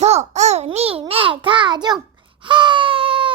소은이네 가족 해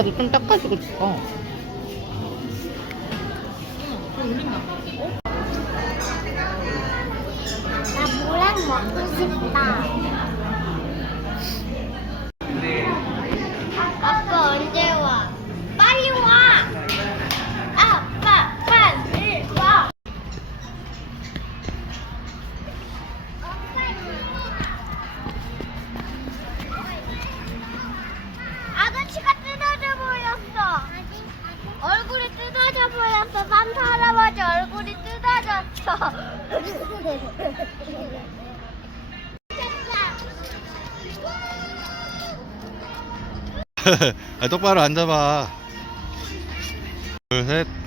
국물이라도 좀 닦아주고 싶어. 나 모랑 먹고 싶다 아, 똑바로 앉아봐. 둘, 셋.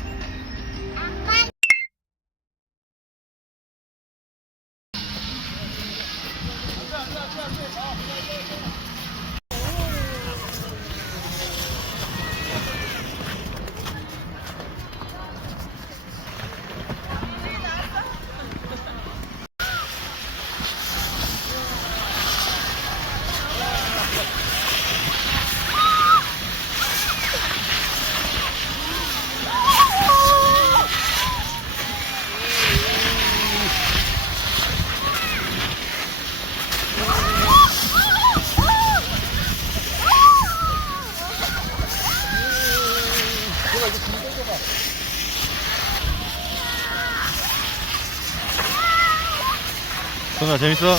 재밌어?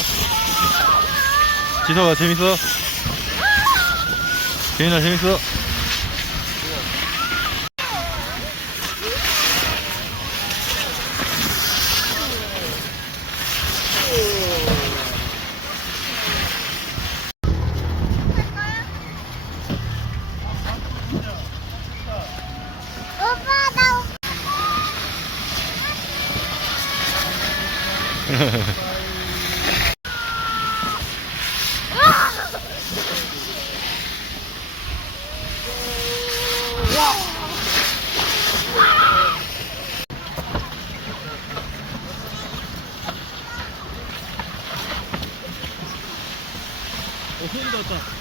지서가 재밌어? 재민아, 재밌어? 오빠 나 変だった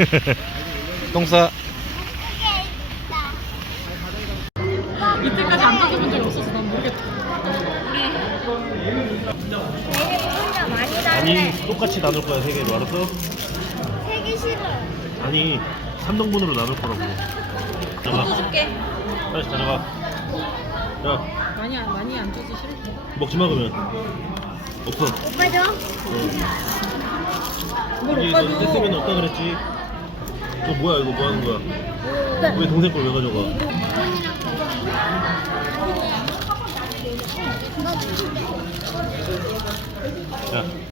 똥싸. 이때까지 안 가져본 적이 없어서 난 모르겠다. 혼자 많이 아니. 똑같이 나눌 거야 세 개로 알았어? 세기 싫어. 아니 3등분으로 나눌 거라고 또 가져가 줄게. 빨리 가져가 야 많이 안 많이 안 주지 싫어. 먹지 마 그러면 없어 오빠 줘. 뭘 여기 오빠 너 줘. 떼쓰면 없다 그랬지 저 뭐야 이거 뭐 하는 거야? 왜 동생 걸 왜 가져가? 야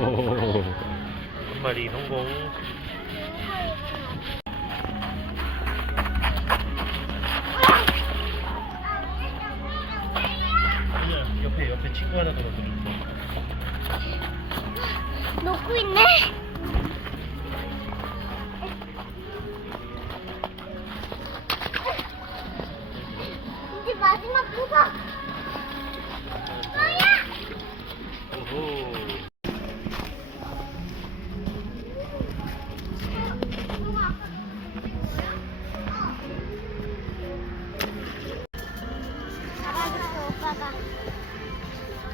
한 마리 성공. 아니야, 옆에, 옆에 친구 하나 더 넣어줘. 놓고 있네.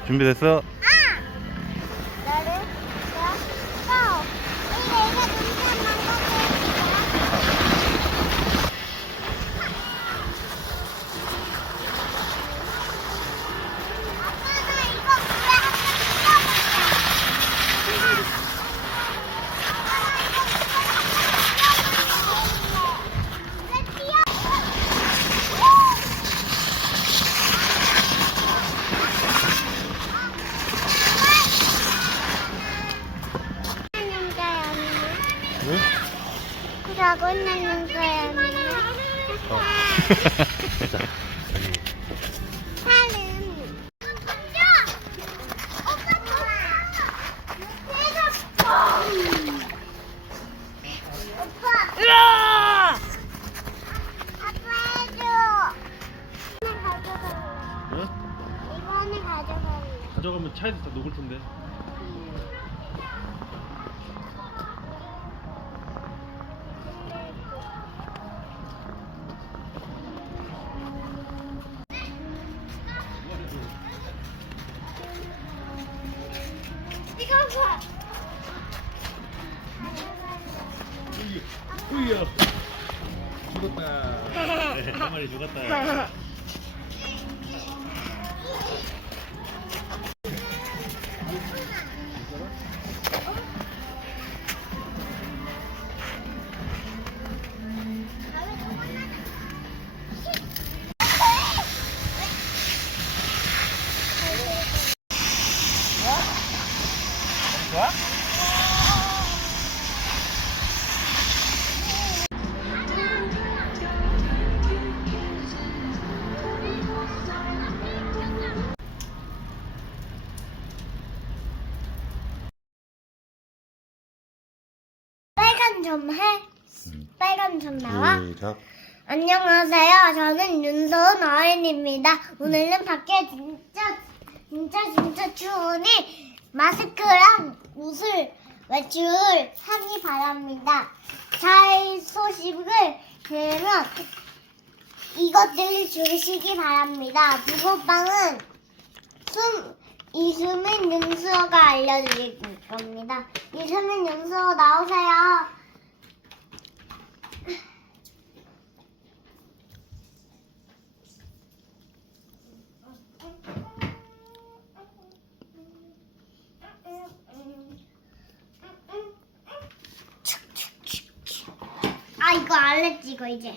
준비됐어? 아! 나를 자, 또. 이게 이게 눈썹 망가져. 아빠가 이거 그래 한번 응? 라고 있는 거야. 어. 자, 살은. 야! 오빠 내가 오빠. 아빠 해줘. 이거는 가져가. 응? 이거는 가져가. 가져가면 차에서 다 녹을 텐데. 으이야. 죽었다. 한 마리 죽었다. 빨간 점 해. 빨간 점 나와. 시작. 안녕하세요. 저는 윤서은 어린입니다. 오늘은 밖에 진짜 진짜 진짜 추우니 마스크랑 옷을 외출 하기 바랍니다. 잘 소식을 들으면 이것들을 주시기 바랍니다. 부고빵은 숨 이수민 윤수어가 알려드릴 겁니다. 이수민 윤수어 나오세요. 아 이거 알레 찍어 이제